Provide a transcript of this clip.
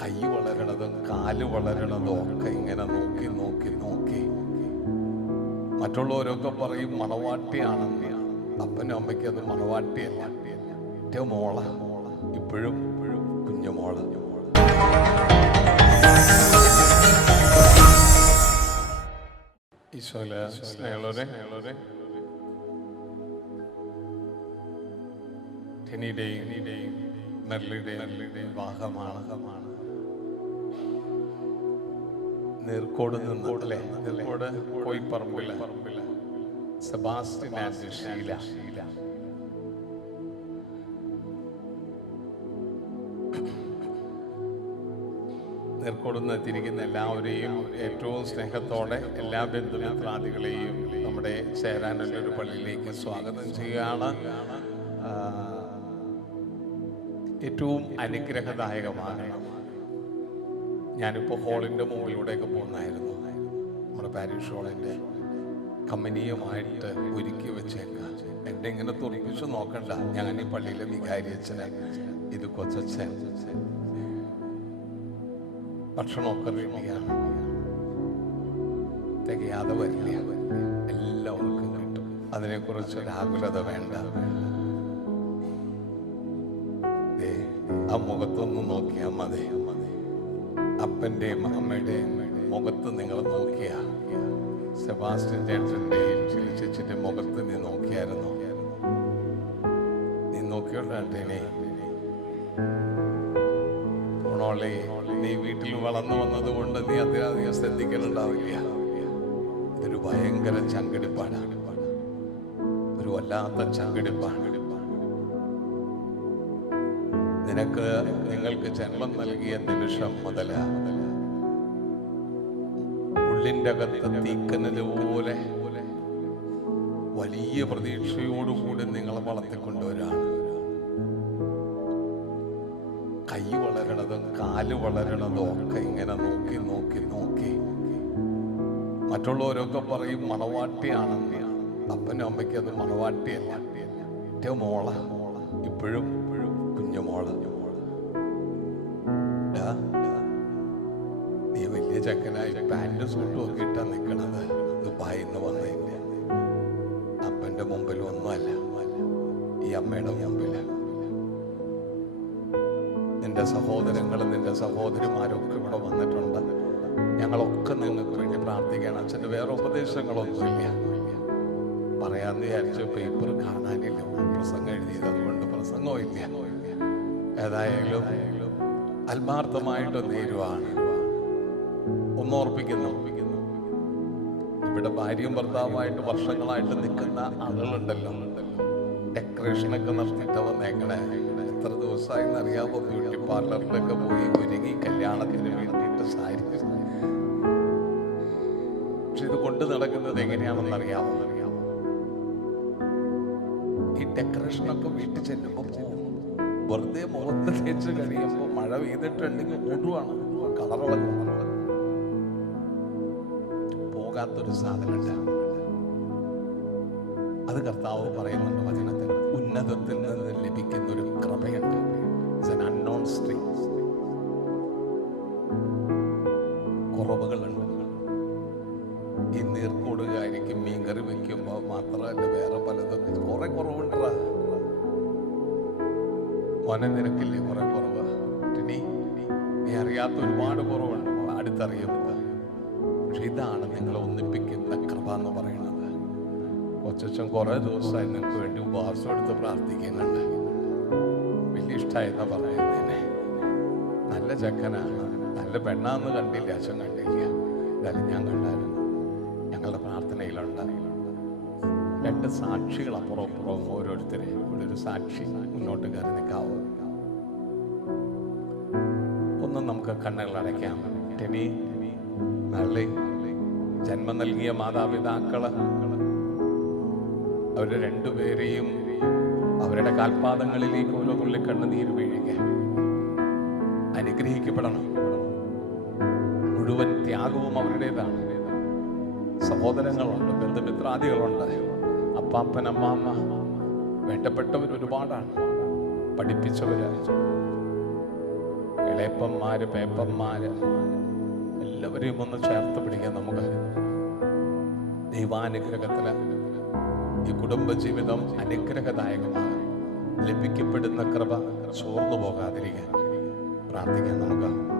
കൈ വളരണതും കാൽ വളരണതും ഒക്കെ ഇങ്ങനെ നോക്കി നോക്കി നോക്കി. മറ്റുള്ളവരൊക്കെ പറയും മണവാട്ടിയാണെന്ന് അപ്പനും അമ്മയ്ക്ക് അത് മണവാട്ടിയല്ല. ഏറ്റവും മോള. ഇപ്പോഴും ഇപ്പോഴും കുഞ്ഞുമോള ഈശോയിലെ സ്നേഹമുള്ളവരെ ടെനിയുടെയും മെർലിയുടെയും വിവാഹമാണ്. നീർക്കോട് നിന്ന് നീർക്കോട് പോയി പറമ്പില്ല സെബാസ്റ്റിൻ ആൻഡ് ഷീല. നീർക്കോടുന്ന് എത്തിയിരിക്കുന്ന എല്ലാവരെയും ഏറ്റവും സ്നേഹത്തോടെ എല്ലാ ബന്ധുമിത്രാദികളെയും നമ്മുടെ ചേരാനല്ലൊരു പള്ളിയിലേക്ക് സ്വാഗതം ചെയ്യുകയാണ്. ഏറ്റവും അനുഗ്രഹദായകമാണ് ഞാനിപ്പോൾ ഹോളിന്റെ മുമ്പിലൂടെയൊക്കെ പോകുന്നായിരുന്നു നമ്മുടെ പാരീഷ് ഹോളിന്റെ കമ്പനിയുമായിട്ട് ഒരുക്കി വെച്ചേക്കാം എന്നെ ഇങ്ങനെ തുറപ്പിച്ച് നോക്കണ്ട. ഞാൻ ഈ പള്ളിയിലെ വികാരി അച്ഛനെ. ഇത് കൊച്ചച്ഛൻ. ഭക്ഷണമൊക്കെ റെഡിയാണ് തികയാതെ വരില്ല. എല്ലാവർക്കും കിട്ടും. അതിനെക്കുറിച്ച് ഒരു ആകുലത വേണ്ട. ആ മുഖത്തൊന്ന് നോക്കിയാൽ മതി. അപ്പന്റെയും അമ്മയുടെയും മുഖത്ത് നിങ്ങൾ നോക്കിയ? സെബാസ്റ്റ്യൻ ചേട്ടന്റെയും ചിലി ചേച്ചിന്റെ മുഖത്ത് നീ നോക്കിയായിരുന്നു? നീ നോക്കിയോട്ടെ ഓണോളെ നീ വീട്ടിൽ വളർന്നു വന്നത് കൊണ്ട് നീ അധികം ശ്രദ്ധിക്കലുണ്ടാവില്ല. ഇതൊരു ഭയങ്കര ചങ്കടിപ്പാണ് ഒരു വല്ലാത്ത ചങ്കടിപ്പാണ്. നിനക്ക് നിങ്ങൾക്ക് ജന്മം നൽകിയ നിമിഷം മുതൽ ഉള്ളിന്റെ അകത്ത് തീക്കനൽ പോലെ വലിയ പ്രതീക്ഷയോടുകൂടി നിങ്ങളെ വളർത്തിക്കൊണ്ടുവരാണ്. കൈ വളരണതും കാൽ വളരണതും ഒക്കെ ഇങ്ങനെ നോക്കി നോക്കി നോക്കി മറ്റുള്ളവരൊക്കെ പറയും മണവാട്ടിയാണെന്ന്. അപ്പനും അമ്മയ്ക്ക് അത് മണവാട്ടിയല്ല. ഏറ്റവും മോള. ഇപ്പോഴും കുഞ്ഞുമോള നീ വലിയ ചക്കനായി പാന്റും സൂട്ടും ഒക്കെ ഇട്ടാ നിൽക്കണത് ദുബായിൽ വന്നതിന്റെ അപ്പന്റെ മുമ്പിൽ ഒന്നുമല്ല. ഈ അമ്മയുടെ മുമ്പിൽ നിന്റെ സഹോദരങ്ങളും നിന്റെ സഹോദരിമാരൊക്കെ ഇവിടെ വന്നിട്ടുണ്ട്. ഞങ്ങളൊക്കെ നിങ്ങൾക്ക് വേണ്ടി പ്രാർത്ഥിക്കണം. അച്ഛന്റെ വേറെ ഉപദേശങ്ങളൊന്നുമില്ല. പറയാന്ന് വിചാരിച്ചു പേപ്പർ കാണാനില്ല. പ്രസംഗം എഴുതിയത് അതുകൊണ്ട് പ്രസംഗവും ഇല്ല. ഏതായാലും ആത്മാർത്ഥമായിട്ട് നേരുവാണ് ഒന്നോർപ്പിക്കുന്നു ഇവിടെ ഭാര്യയും ഭർത്താവുമായിട്ട് വർഷങ്ങളായിട്ട് നിൽക്കുന്ന ആളുകളുണ്ടല്ലോ. ഡെക്കറേഷനൊക്കെ നടത്തിയിട്ട് വന്നേക്കണേ എത്ര ദിവസമായി എന്നറിയാമോ ബ്യൂട്ടി പാർലറിലൊക്കെ പോയി ഒരുങ്ങി കല്യാണത്തിന് വേണ്ടിയിട്ട് സാരി പക്ഷെ ഇത് കൊണ്ട് നടക്കുന്നത് എങ്ങനെയാണെന്ന് അറിയാമോ അറിയാമോ ഈ ഡെക്കറേഷനൊക്കെ വീട്ടിൽ ചെല്ലുമ്പോൾ പോകും വെറുതെ മുഖത്ത് തേച്ച് കഴിയുമ്പോൾ മഴ പെയ്തിട്ടുണ്ടെങ്കിൽ ഓടുവാണ്. കളറുള്ള പോകാത്തൊരു സാധനം അത് കർത്താവ് പറയുന്നുണ്ട് വചനത്തിൽ. ഉന്നതത്തിൽ നിന്ന് ലഭിക്കുന്ന ഒരു കൃപയുണ്ട് അൺനോൺ സ്ട്രിങ് കുറവുകളുണ്ട്. ഈ നീർക്കൂടുകാരിക്കും മീൻകറി വെക്കുമ്പോൾ മാത്രമല്ല വേറെ പലതൊക്കെ കുറെ കുറവുണ്ടാ മോനെ നിനക്കില്ലേ കുറെ കുറവ്? ടിനി നീ അറിയാത്ത ഒരുപാട് കുറവുണ്ട്. അടുത്തറിയുന്നത് പക്ഷെ ഇതാണ് നിങ്ങളെ ഒന്നിപ്പിക്കുന്ന കൃപ എന്ന് പറയുന്നത്. കൊച്ചച്ഛൻ കുറെ ദിവസമായി നിങ്ങൾക്ക് വേണ്ടി ഉപവാസം എടുത്ത് പ്രാർത്ഥിക്കുന്നുണ്ട്. വലിയ ഇഷ്ടമായെന്നാ പറയുന്നതിനെ നല്ല ചക്കനാണ് നല്ല പെണ്ണാന്ന് കണ്ടില്ല അച്ഛൻ കണ്ടില്ല എന്തായാലും ഞാൻ കണ്ടായിരുന്നു. ഞങ്ങളുടെ പ്രാർത്ഥനയിലുണ്ട്. രണ്ട് സാക്ഷികൾ അപ്പുറം ഓരോരുത്തരെ ഒരു സാക്ഷി മുന്നോട്ട് കയറി നിൽക്കാവോ. ഒന്ന് നമുക്ക് കണ്ണുകൾ അടയ്ക്കാം. ടെനി നല്ല ജന്മം നൽകിയ മാതാപിതാക്കൾ അവരെ രണ്ടുപേരെയും അവരുടെ കാൽപാദങ്ങളിലേക്ക് ഓരോ തുള്ളി കണ്ണുനീര് വീഴുക. അനുഗ്രഹിക്കപ്പെടണം. മുഴുവൻ ത്യാഗവും അവരുടേതാണ്. സഹോദരങ്ങളുണ്ട് ബന്ധുമിത്രാദികളുണ്ട്. അപ്പാപ്പൻ അമ്മാമ്മ വേണ്ടപ്പെട്ടവർ ഒരുപാടാണ്. പഠിപ്പിച്ചവരാണ് ഇളയപ്പന്മാര് പേപ്പന്മാര് എല്ലാവരെയും ഒന്ന് ചേർത്ത് പിടിക്കാൻ നമുക്ക്. ദൈവാനുഗ്രഹത്തിന് ഈ കുടുംബജീവിതം അനുഗ്രഹദായകമാണ്. ലഭിക്കപ്പെടുന്ന കൃപ ചോർന്നു പോകാതിരിക്കാൻ പ്രാർത്ഥിക്കാൻ നമുക്ക്.